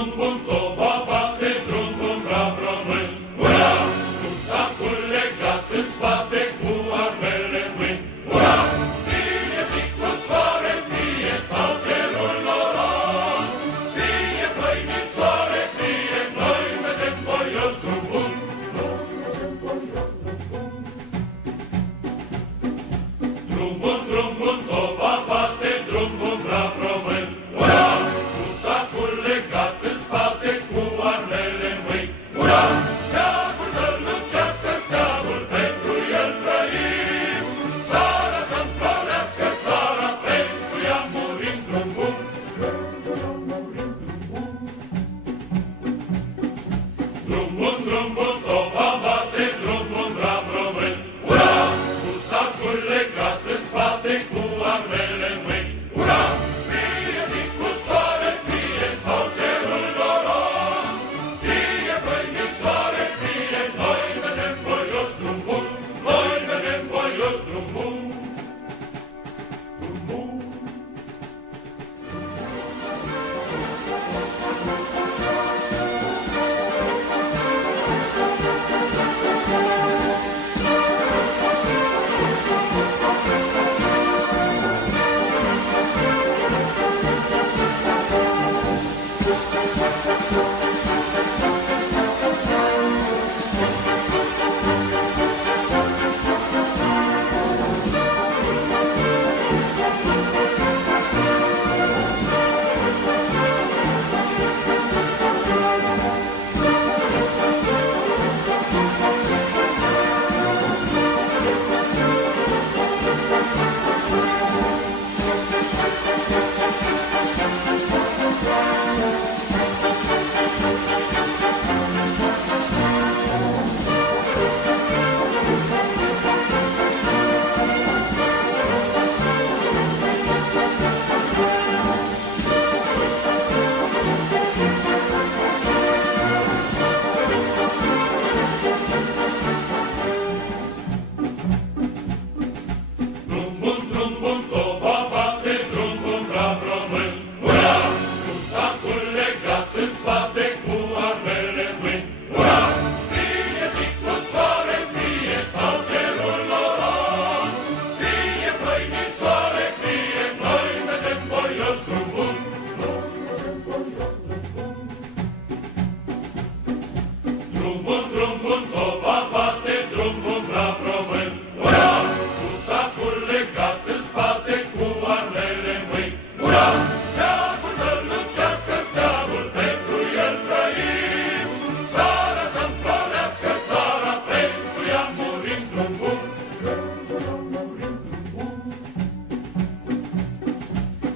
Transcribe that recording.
drum bun, toba bate, drum bun, brav român. Ura! Cu sacul legat în spate, cu armele în mâini. Ura! Fie zi cu soare, fie sau cerul noros, fie pâine în soare, fie noi mergem voios drum bun. Noi mergem voios drum bun. Drum bun, toba bate, drum bun, brav român. Ura! Cu sacul legat în spate, cu armele în mâini. Ura! Steagul să-l lucească, steagul pentru el trăim. Țara să-mi florească, țara pentru ea murim drum bun. Pentru ea murim drum bun. Drum bun, toba bate, drum bun, brav român. Ura! Cu sacul legat în spate, cu armele în mâini. Ura! Fie zi cu soare, fie sau cerul noros, fie pâine în soare, fie noi mergem voios drum bun. Noi mergem voios drum bun. Drum bun. Drum bun, toba bate, drum bun, brav român. Ura! Cu sacul legat în spate, cu armele în mâini. Ura! Fie zi cu soare, fie sau cerul noros, fie pâine în soare, fie noi mergem voios drum bun. Noi mergem voios drum bun. Drum bun, toba bate, drum bun, brav român. Ura! Cu sacul legat în spate, cu armele în mâini. Ura! Steagul să-l lucească, steagul pentru el trăim. Țara să-mi florească, țara pentru ea murim drum bun.